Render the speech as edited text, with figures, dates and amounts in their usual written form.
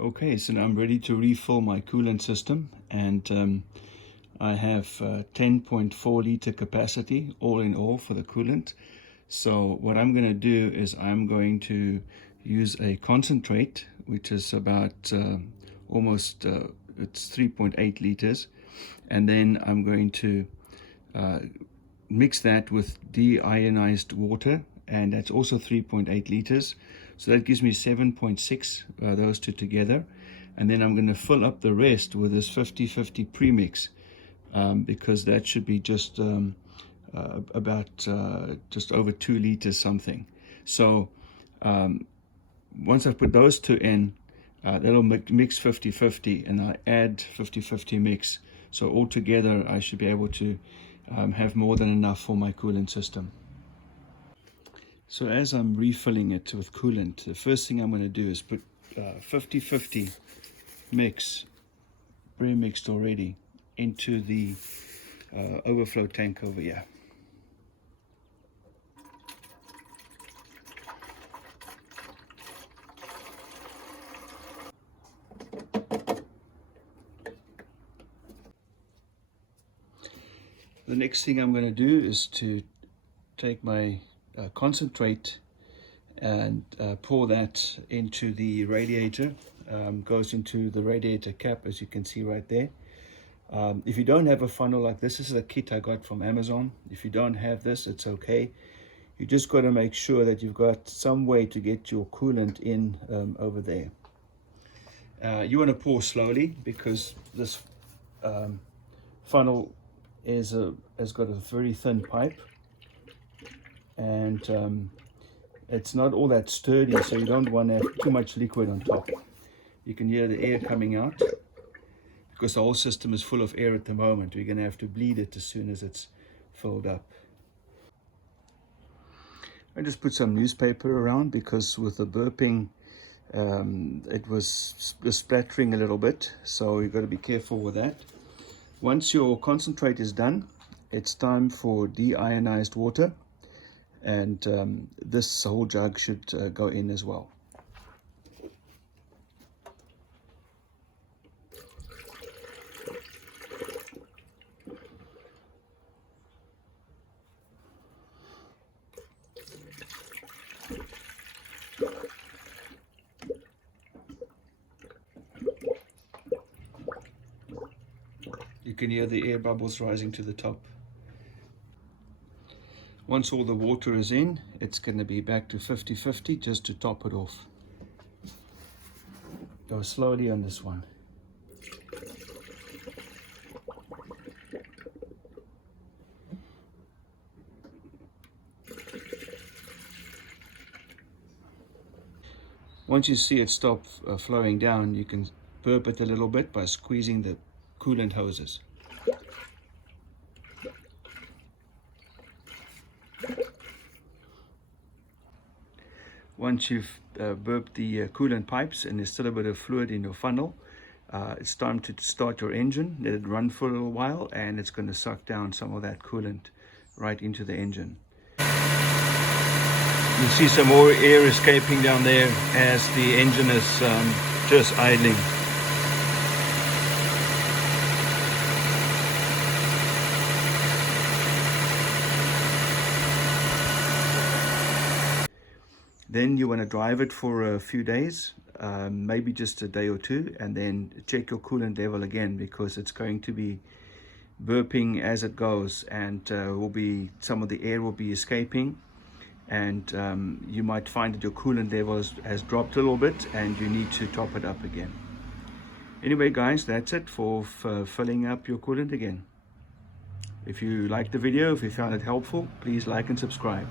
Okay, so now I'm ready to refill my coolant system, and I have 10.4 liter capacity all in all for the coolant. So what I'm going to do is I'm going to use a concentrate, which is about almost it's 3.8 liters, and then I'm going to mix that with deionized water, and that's also 3.8 liters. So that gives me 7.6, those two together. And then I'm going to fill up the rest with this 50-50 premix, because that should be just about just over 2 liters something. So once I put those two in, that'll mix 50-50, and I add 50-50 mix. So altogether I should be able to have more than enough for my coolant system. So as I'm refilling it with coolant, the first thing I'm going to do is put 50-50 mix, pre-mixed already, into the overflow tank over here. The next thing I'm going to do is to take my concentrate and pour that into the radiator. Goes into the radiator cap, as you can see right there. If you don't have a funnel like this is a kit I got from Amazon. If you don't have this, it's okay. You just got to make sure that you've got some way to get your coolant in over there. You want to pour slowly, because this funnel has got a very thin pipe, and it's not all that sturdy, so you don't want to have too much liquid on top. You can hear the air coming out, because the whole system is full of air at the moment. We're going to have to bleed it as soon as it's filled up. I just put some newspaper around, because with the burping it was splattering a little bit, so you've got to be careful with that. Once your concentrate is done, it's time for deionized water, and this whole jug should go in as well. You can hear the air bubbles rising to the top. Once all the water is in, it's going to be back to 50-50 just to top it off. Go slowly on this one. Once you see it stop flowing down, you can burp it a little bit by squeezing the coolant hoses. Once you've burped the coolant pipes and there's still a bit of fluid in your funnel, it's time to start your engine. Let it run for a little while, and it's going to suck down some of that coolant right into the engine. You see some more air escaping down there as the engine is just idling. Then you want to drive it for a few days, maybe just a day or two, and then check your coolant level again, because it's going to be burping as it goes, and some of the air will be escaping, and you might find that your coolant level has dropped a little bit and you need to top it up again. Anyway guys, that's it for filling up your coolant again. If you liked the video, if you found it helpful, please like and subscribe.